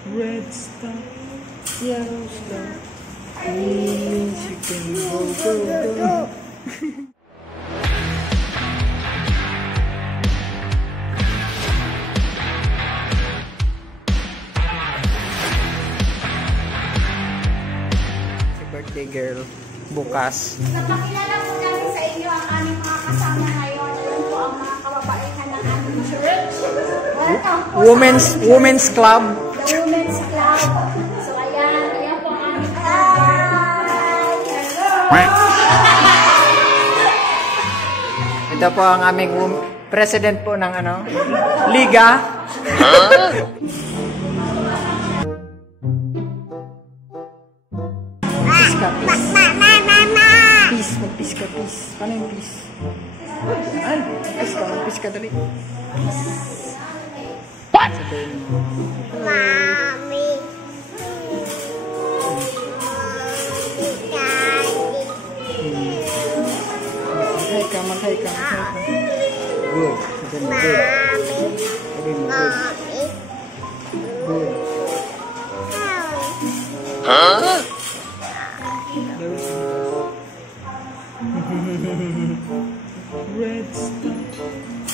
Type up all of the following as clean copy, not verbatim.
Red star, yellow star, means you can go, go, go. Si birthday girl, bukas. Napakilala po namin sa inyo ang aming mga kasama ngayon. Alam po ang mga kababaihan ng aming church. Women's Club. The Women's Club. So ayan po ang aming Ito po ang aming president po ng Liga. Peace ka, peace. Peace, mag-peace ka, peace. Paano yung peace? Ay, peace ka, dali. What? Mommy. Maghay ka. Good. Good. Good. Huh? Red star,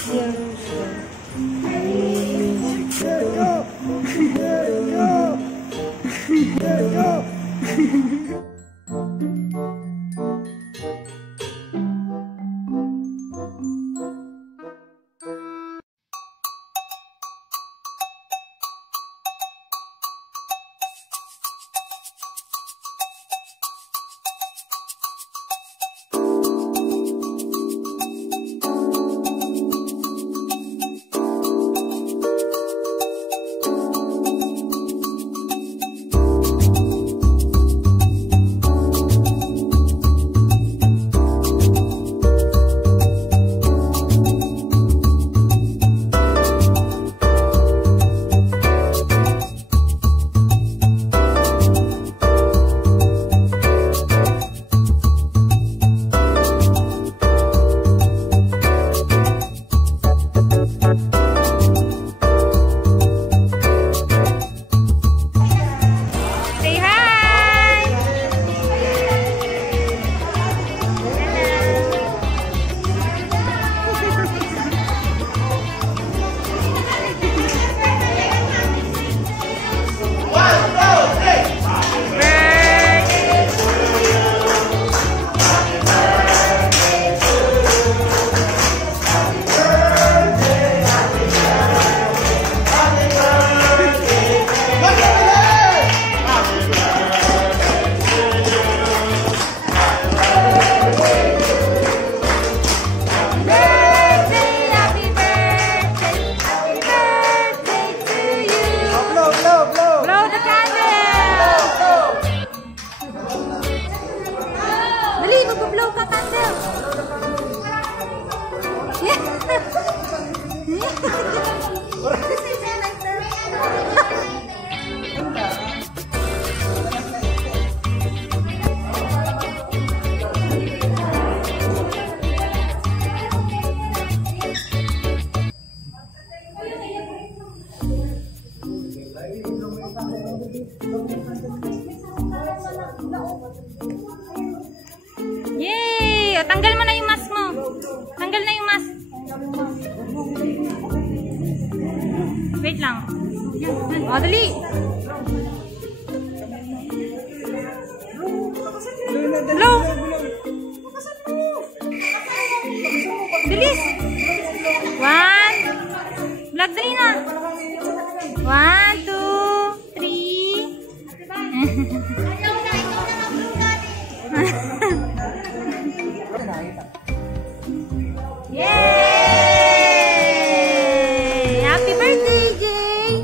yellow star, means you can go. Yay! O, tanggal mo na yung mask mo. Tanggal na yung mask. Wait lang. O, dali. Hello? Bilis. 1. Vlog, dali na. 1, 2, 3. Yay! Happy birthday, Jay!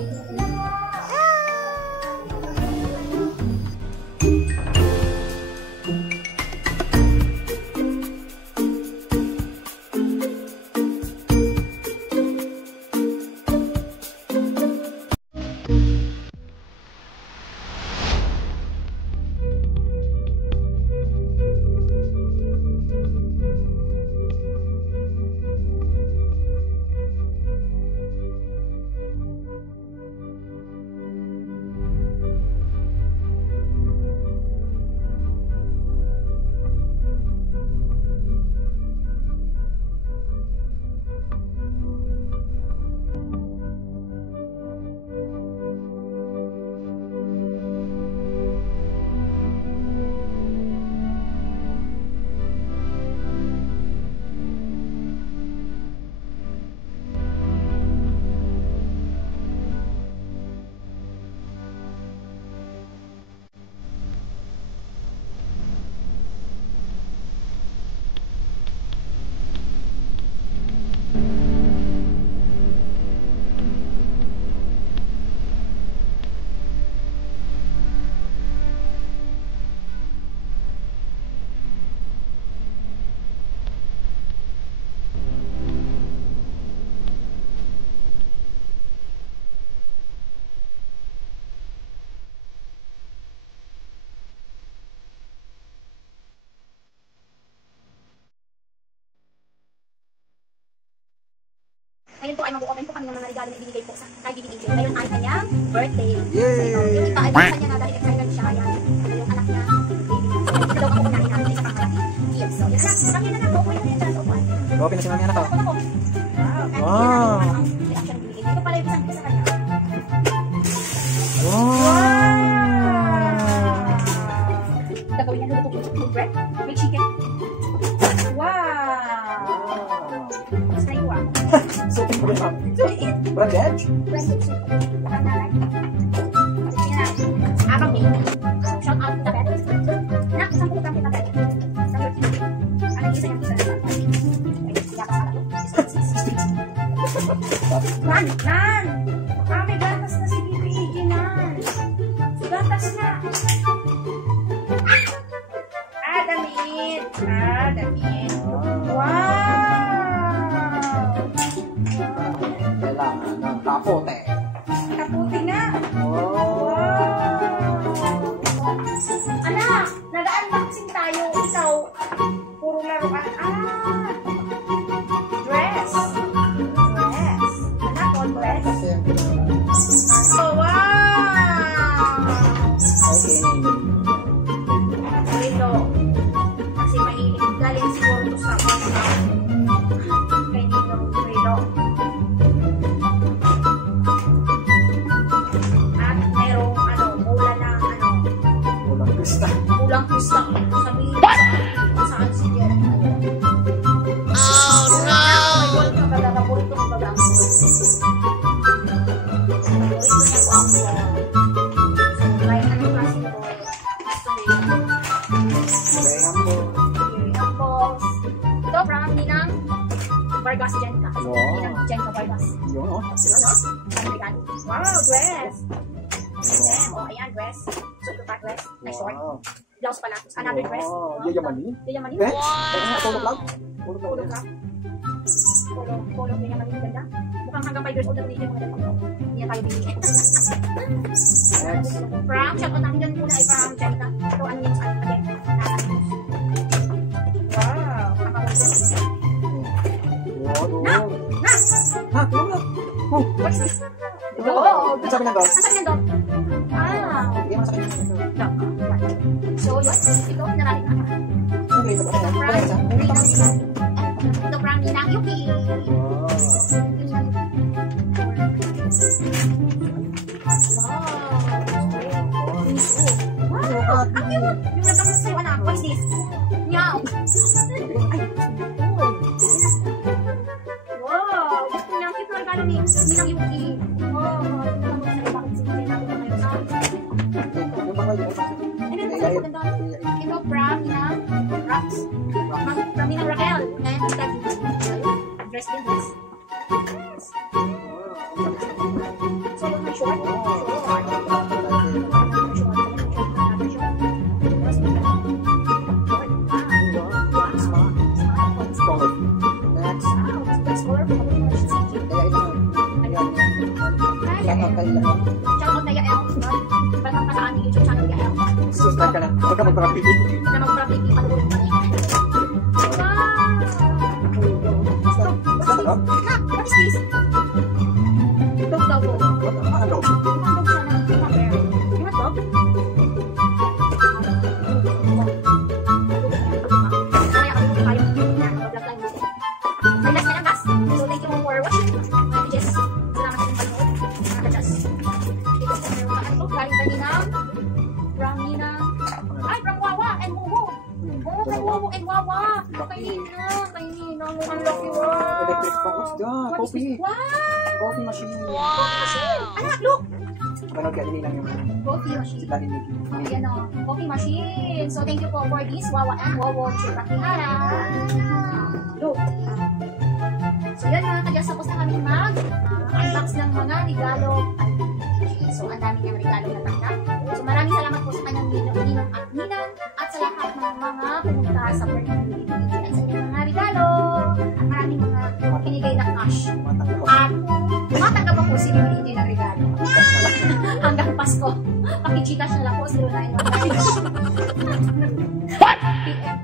regalo na ibinigay po sa kay Bibi Angel. Ngayon ay kanyang birthday. Yay! So, yung iba ay kanya nga dahil excited siya. Ayan. So, yung anak niya, baby. So, ito daw ang unahin namin sa pangmalaki gift. So, yun na. Kami na na. Okay na yan dyan. Open na si mami anak ko. Ako na po. Wow. Wow. Ang reaction ni Bibi Angel. Ito pala yung isang sa kanya. Wow! Gagawin niya luto ko bread. May chicken. Wow! Gusto na iwa. Soaking ko rin. So, it. Branded? Bread soup. Ang nanay. Sige na. Abang baby. Shout out to the bed. Nak, isang putang kita bed. Ano yung isa yung isa? Nan! Nan! May gatas na si Bibi Iggy, Nan. Gatas na. Damit. Damit. Wow! Kailangan ng kapote. Kaputi na. Wow! Anak, nag-unboxing tayo. Ikaw, puro laruan. Dress. Dress. Anak, all dress. Oh, wow! Okay, Ito. Kasi mahilig. Galing siguro to sa kay Nino Rilo. At merong mula na Ulang krista. kulang krista. Sabihin sa saan si Jerry. Oh no! May ka ba na burito ko ba ang burito niya po ang kahit anong klase ko. Ito from Ninang Vargas Jenka. Wow. Ninang Jenka Vargas. Yun, oh. Wow, dress. Oh, ayan, dress. Super fat dress. Nice short. Wow. Blouse pala. Another dress. Wow. Yayamanin? Yayamanin. Eh? Tulog lang? Tulog Polo lang. ka. Polo, yayamanin. Ganda. Mukhang hanggang 5 years old na rin yung mga dalawang. Hindi na tayo bibigyan. Next. From, shout out namin dyan muna ay from Jenka. Ito, ano yung sa akin? Wow. Wow, doon. Na! Ha, tulog lang. Oh, What's this? Dog. Ang sabi ng dog? Ang sabi ng dog? Ah. Hindi mo sa kanya. Dog. So, yun. Ito, narating na. Okay, ito ba na? Ito na isa. Ito from Ninang Yuki. Wow. Ang cute. Yung nagkakas sa'yo, anak. What is this? Meow. Wow. Ang cute na regalo ni Ninang Yuki. Wow. Yung mga yun. Ito from Ninang Rax. From Ninang Raquel. And Daddy. Dress din dress. So, yung may short. Next. Kaya ito. Shoutout na Yael. Batang pa sa ating YouTube channel Yael. Sustan ka na. Huwag ka magpapili. Na mag-practice panulit pa niya. Wow! What is this? Dog daw po. Ano? Dog siya na. You want dog? Kaya kami tayo. Vlog lang dito. May last na lang, guys. So thank you for watching. Yes. Salamat sa panonood. Mga ka-just. Ito po meron ka. Ano? Galing kaninang. From Ninang. Ay, from Wawa and Wuwu. Oh, kay Wuwu and Wawa. Kay Ninang. Kay Ninang. Ang lucky one. Electric fan. What's that? What is Coffee. this? Wow! Coffee machine. Coffee machine. Anak, look! Manood ka, hindi lang yung Coffee si machine. Daddy Nicky. Ayan o, coffee machine. So, thank you po for this Wawa and Wawa Chupakihara. Look. So, yan mga kadyas. Tapos na kami mag-unbox ng mga regalo. So, ang dami niyang regalo na tanggap. So, maraming salamat po sa kanyang ninong at ninang at sa lahat ng mga pumunta sa birthday ng Bibi at sa inyong mga regalo. At maraming mga pinigay na cash. At tumatanggap po si Bibi ng regalo. Hanggang Pasko. Paki-Gcash na lang po 0919. What? PM.